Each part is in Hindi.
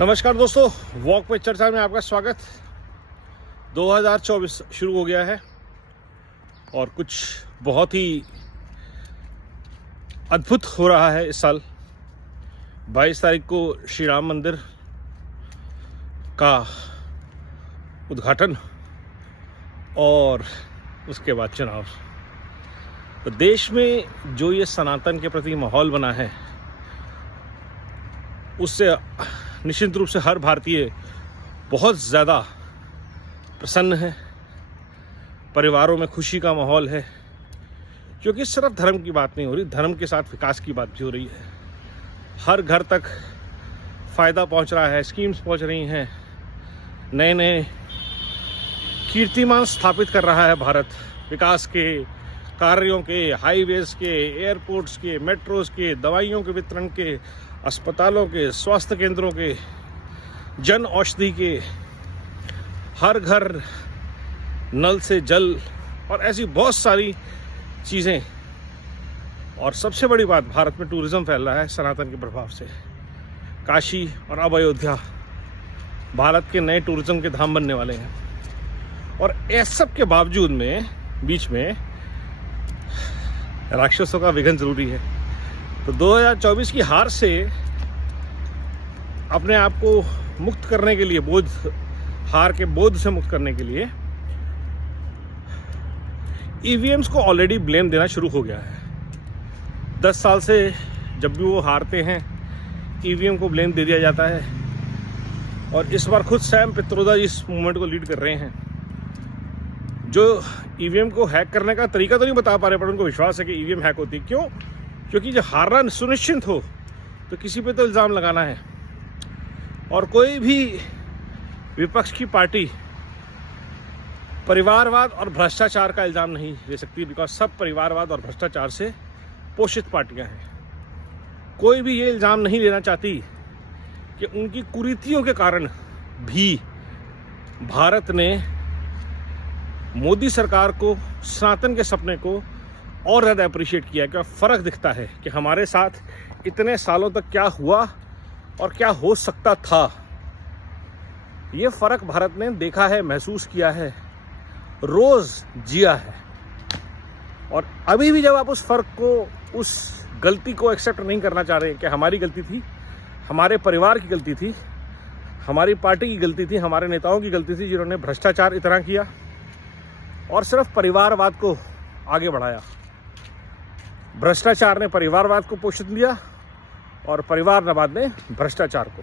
नमस्कार दोस्तों, वॉक पे चर्चा में आपका स्वागत। 2024 शुरू हो गया है और कुछ बहुत ही अद्भुत हो रहा है इस साल। 22 तारीख को श्री राम मंदिर का उद्घाटन और उसके बाद चुनाव। तो देश में जो ये सनातन के प्रति माहौल बना है, उससे निश्चित रूप से हर भारतीय बहुत ज़्यादा प्रसन्न है। परिवारों में खुशी का माहौल है, क्योंकि सिर्फ धर्म की बात नहीं हो रही, धर्म के साथ विकास की बात भी हो रही है। हर घर तक फ़ायदा पहुंच रहा है, स्कीम्स पहुंच रही हैं, नए नए कीर्तिमान स्थापित कर रहा है भारत। विकास के कार्यों के, हाईवेज के, एयरपोर्ट्स के, मेट्रोज के, दवाइयों के वितरण के, अस्पतालों के, स्वास्थ्य केंद्रों के, जन औषधि के, हर घर नल से जल और ऐसी बहुत सारी चीज़ें। और सबसे बड़ी बात, भारत में टूरिज़्म फैल रहा है सनातन के प्रभाव से। काशी और अब अयोध्या भारत के नए टूरिज़्म के धाम बनने वाले हैं। और इस सब के बावजूद में बीच में राक्षसों का विघन जरूरी है। तो 2024 की हार से अपने आप को मुक्त करने के लिए, हार के बोझ से मुक्त करने के लिए ईवीएम्स को ऑलरेडी ब्लेम देना शुरू हो गया है। 10 साल से जब भी वो हारते हैं, ईवीएम को ब्लेम दे दिया जाता है। और इस बार खुद सैम पित्रोदा इस मूवमेंट को लीड कर रहे हैं, जो ईवीएम को हैक करने का तरीका तो नहीं बता पा रहे, पर उनको विश्वास है कि ईवीएम हैक होती है। क्यों? क्योंकि जब हारना सुनिश्चित हो तो किसी पे तो इल्ज़ाम लगाना है। और कोई भी विपक्ष की पार्टी परिवारवाद और भ्रष्टाचार का इल्ज़ाम नहीं ले सकती, बिकॉज सब परिवारवाद और भ्रष्टाचार से पोषित पार्टियां हैं। कोई भी ये इल्ज़ाम नहीं लेना चाहती कि उनकी कुरीतियों के कारण भी भारत ने मोदी सरकार को, सनातन के सपने को और ज़्यादा अप्रिशिएट किया। क्या फ़र्क दिखता है कि हमारे साथ इतने सालों तक क्या हुआ और क्या हो सकता था। ये फ़र्क भारत ने देखा है, महसूस किया है, रोज़ जिया है। और अभी भी जब आप उस फ़र्क को, उस गलती को एक्सेप्ट नहीं करना चाह रहे कि हमारी गलती थी, हमारे परिवार की गलती थी, हमारी पार्टी की गलती थी, हमारे नेताओं की गलती थी जिन्होंने भ्रष्टाचार इतना किया और सिर्फ परिवारवाद को आगे बढ़ाया। भ्रष्टाचार ने परिवारवाद को पोषित लिया और परिवारवाद ने भ्रष्टाचार को।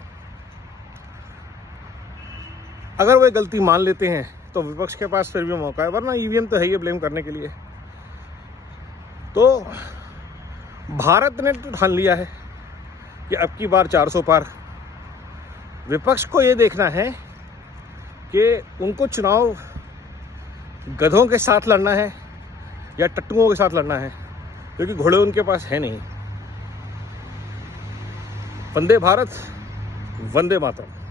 अगर वो गलती मान लेते हैं तो विपक्ष के पास फिर भी मौका है, वरना ईवीएम तो है ही ब्लेम करने के लिए। तो भारत ने तो ठान लिया है कि अब की बार 400 पार। विपक्ष को ये देखना है कि उनको चुनाव गधों के साथ लड़ना है या टट्टुओं के साथ लड़ना है, क्योंकि घोड़े उनके पास है नहीं। वंदे भारत, वंदे मातरम।